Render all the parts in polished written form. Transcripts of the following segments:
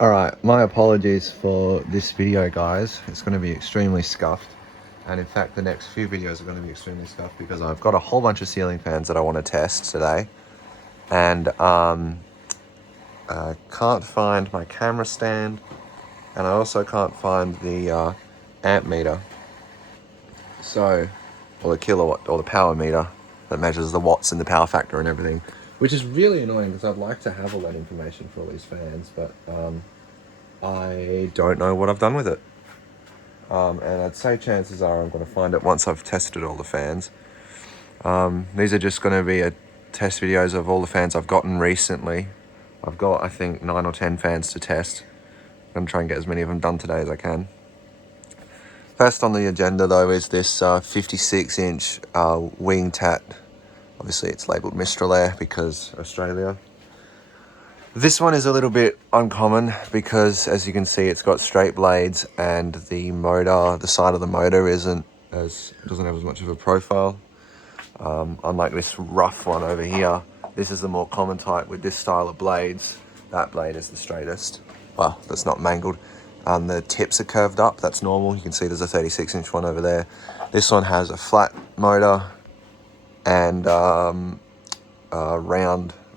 Alright, my apologies for this video, guys. It's going to be extremely scuffed. And in fact, the next few videos are going to be extremely scuffed because I've got a whole bunch of ceiling fans that I want to test today. And I can't find my camera stand. And I also can't find the amp meter. So, or the kilowatt, or the power meter that measures the watts and the power factor and everything. Which is really annoying because I'd like to have all that information for all these fans, but I don't know what I've done with it. And I'd say chances are I'm going to find it once I've tested all the fans. These are just going to be test videos of all the fans I've gotten recently. I've got, I think, 9 or 10 fans to test. I'm going to try and get as many of them done today as I can. First on the agenda, though, is this 56-inch wing tat. Obviously, it's labelled mistralaire because Australia. This one is a little bit uncommon because, as you can see, it's got straight blades and the side of the motor doesn't have as much of a profile. Unlike this rough one over here, this is the more common type with this style of blades. That blade is the straightest. Well, that's not mangled. The tips are curved up, that's normal. You can see there's a 36-inch one over there. This one has a flat motor and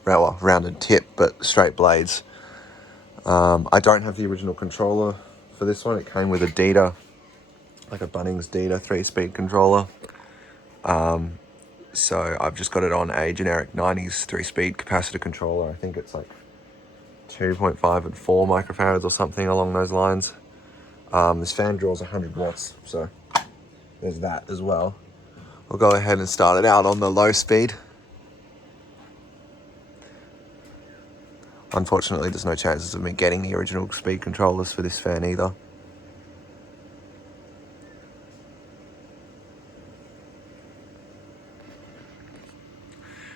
rounded tip, but straight blades. I don't have the original controller for this one. It came with a Dita, like a Bunnings Dita 3-speed controller. So I've just got it on a generic 90s 3-speed capacitor controller. I think it's like 2.5 and 4 microfarads or something along those lines. This fan draws 100 watts, so there's that as well. I'll go ahead and start it out on the low speed. Unfortunately, there's no chances of me getting the original speed controllers for this fan either.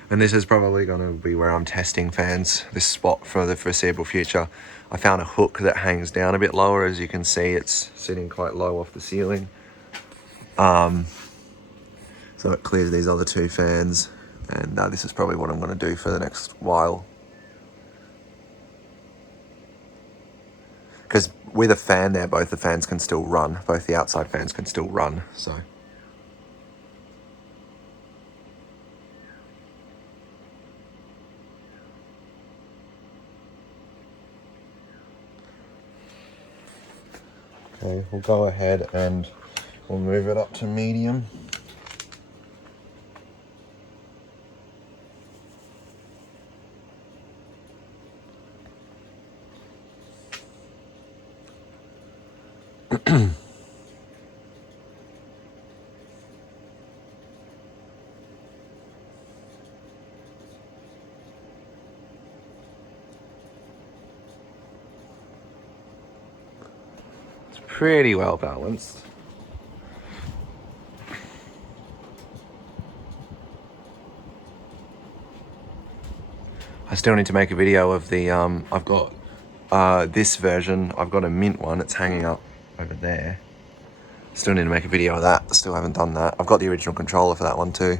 And this is probably going to be where I'm testing fans, this spot for the foreseeable future. I found a hook that hangs down a bit lower. As you can see, it's sitting quite low off the ceiling. So it clears these other two fans, and this is probably what I'm going to do for the next while. Because with a fan there, both the fans can still run. Both the outside fans can still run, so. Okay, we'll go ahead and we'll move it up to medium. It's pretty well balanced. I still need to make a video of the, I've got this version. I've got a mint one, it's hanging up over there. Still need to make a video of that, still haven't done that. I've got the original controller for that one too.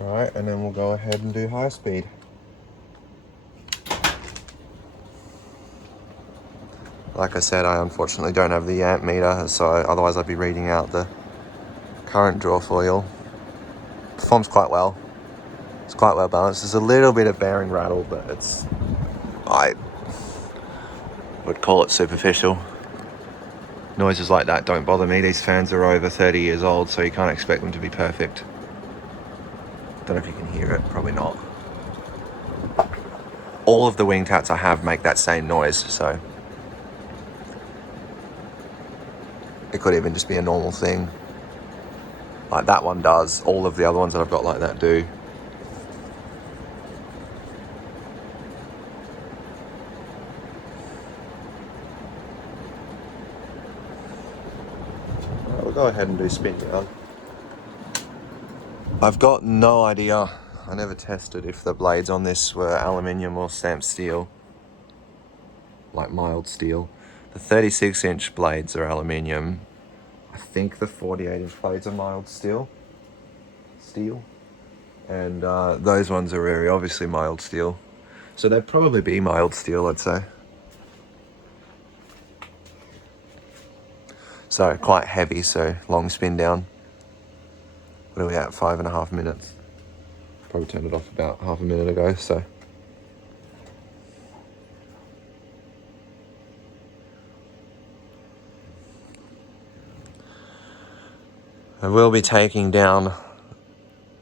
Alright, and then we'll go ahead and do high speed. Like I said, I unfortunately don't have the amp meter, so otherwise I'd be reading out the current draw for you. Performs quite well. It's quite well balanced. There's a little bit of bearing rattle, but I would call it superficial. Noises like that don't bother me. These fans are over 30 years old, so you can't expect them to be perfect. Don't know if you can hear it, probably not. All of the wing tats I have make that same noise, so it could even just be a normal thing. Like that one does. All of the other ones that I've got like that do. Right, we'll go ahead and do spin down. I've got no idea I never tested if the blades on this were aluminium or stamped steel, like mild steel. The 36-inch blades are aluminium. I think the 48-inch blades are mild steel. And those ones are very obviously mild steel. So they'd probably be mild steel, I'd say. So quite heavy, so long spin down. What are we at? 5.5 minutes. Probably turned it off about half a minute ago, so. I will be taking down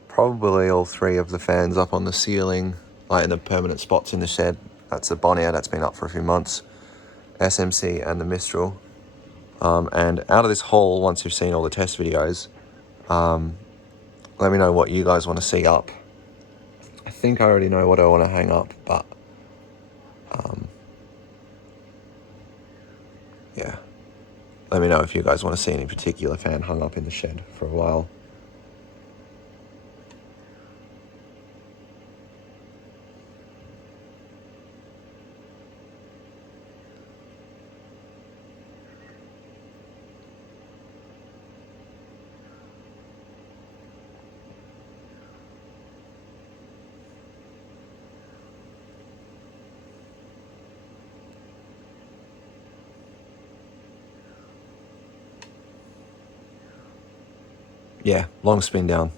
probably all 3 of the fans up on the ceiling, like in the permanent spots in the shed. That's the Bonaire that's been up for a few months, SMC and the Mistral. And out of this haul, once you've seen all the test videos, let me know what you guys want to see up. I think I already know what I want to hang up, but yeah. Let me know if you guys want to see any particular fan hung up in the shed for a while. Yeah, long spin down.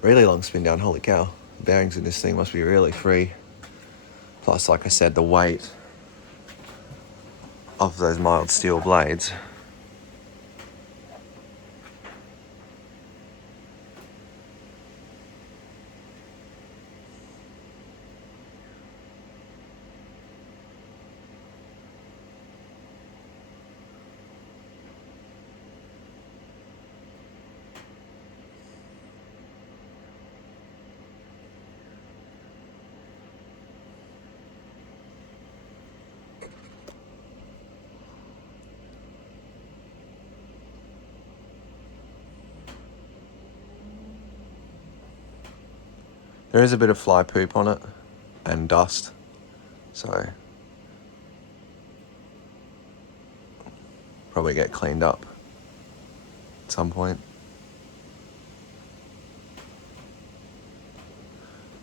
Really long spin down, holy cow. The bearings in this thing must be really free. Plus, like I said, the weight of those mild steel blades. There is a bit of fly poop on it and dust, so probably get cleaned up at some point.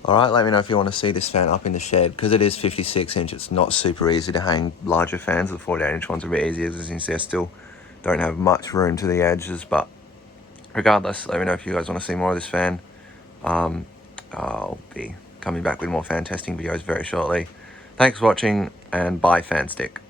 Alright, let me know if you want to see this fan up in the shed. Because it is 56 inch, it's not super easy to hang larger fans. The 48 inch ones are a bit easier, as you can see I still don't have much room to the edges, but regardless, let me know if you guys want to see more of this fan. I'll be coming back with more fan testing videos very shortly. Thanks for watching, and bye, Fan Stick.